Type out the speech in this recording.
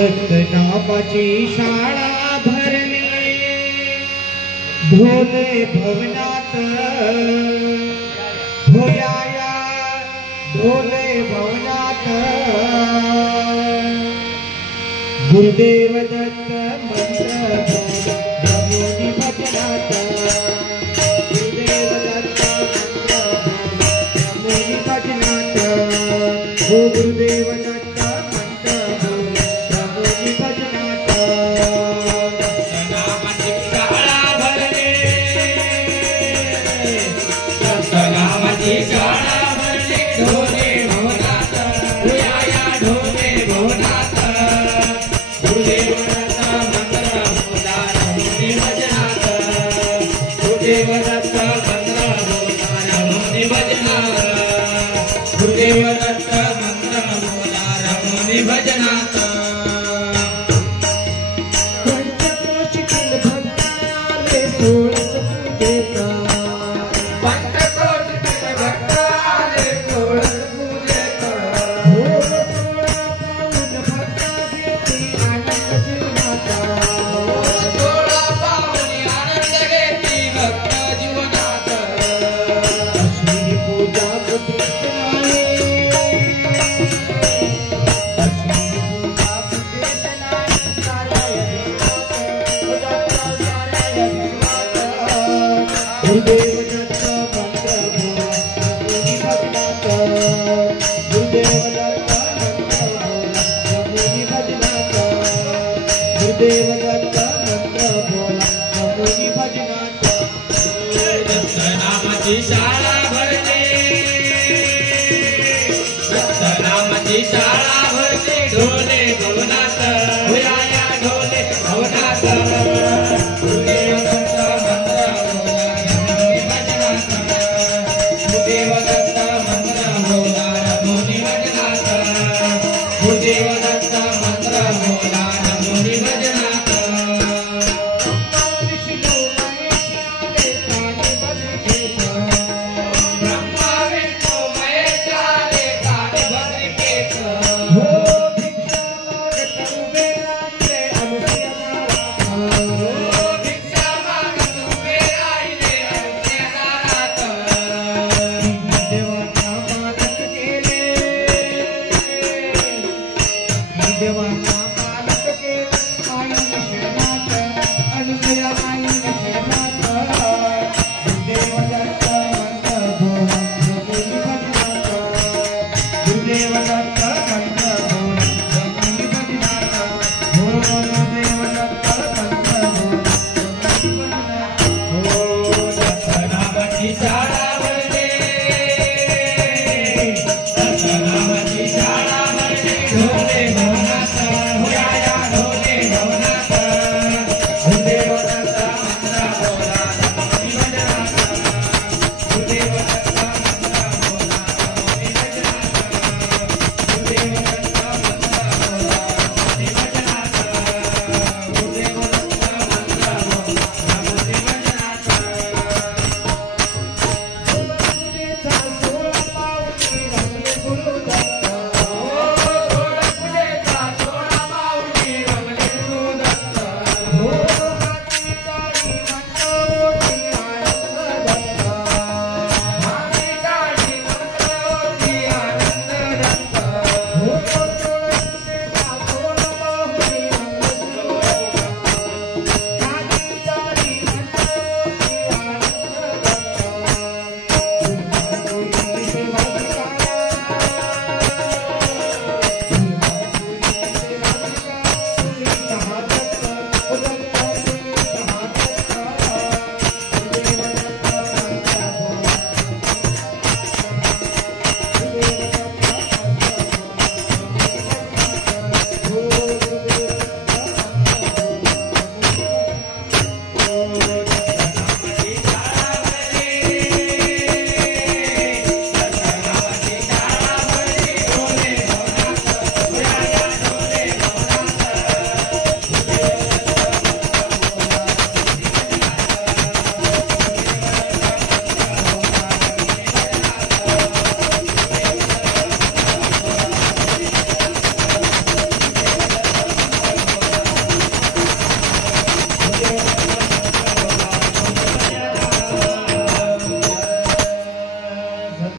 नामाची शाळा भरली ढोले भवनात होया ढोले भवनात गुरुदेव दत्त मंत्र ब्रह्मोनी भजनात गुरुदेव दत्त मंत्र ब्रह्मोनी भजनात हो गुरुदेव दत्त मंत्र ब्रह्मोनी भजनात नामाची शाळा भरली दत्त नामाची शाळा भरली ढोले भवनात होया ढोले भवनात गुरुदेव दत्त मंत्र बोला रमोनी भजनात गुरुदेव दत्त मंत्र बोला रमोनी भजनात गुरुदेव दत्त मंत्र बोला रमोनी भजनात पंचकोशीतील भक्ताले सोळस पूजेचा पंचकोशीतील भक्ताले सोळस पूजेचा हो सोळा पाऊल भक्ता घेती आनंद जीवनाचा सोळा पाऊली आनंद घेती भक्त जीवनात अशी पूजा कृतीच नाही अशी पूजा कृतीच नाही साऱ्या विश्वात गुरुदेव दत्त मंत्र बोला रमोनी भजनात गुरुदेव दत्त मंत्र बोला रमोनी भजनात गुरुदेव दत्त मंत्र बोला रमोनी भजनात दत्त नामाची शाळा भरली दत्त नामाची शाळा भरली ढोले भवनात होया ढोले भवनात गुरुदेव दत्त मंत्र बोला रमोनी भजनात गुरुदेव दत्त मंत्र बोला रमोनी भजनात गुरुदेव दत्त मंत्र बोला रमोनी भजनात ब्रह्मा विष्णू महेशाले कानी भद्रिकेत हो भिक्षा मागत उभे राहिले अनुसया नारात हो भिक्षा मागत उभे राहिले अनुसया नारात देवाचा पालक केले देवाचा पालक केले आणि शरणात अनुसया आई शरणात गुरुदेव दत्त मंत्र बोला रमोनी भजनात गुरुदेव दत्त मंत्र बोला रमोनी भजनात हो गुरुदेव दत्त मंत्र बोला रमोनी भजनात हो दत्त नामाची शाळा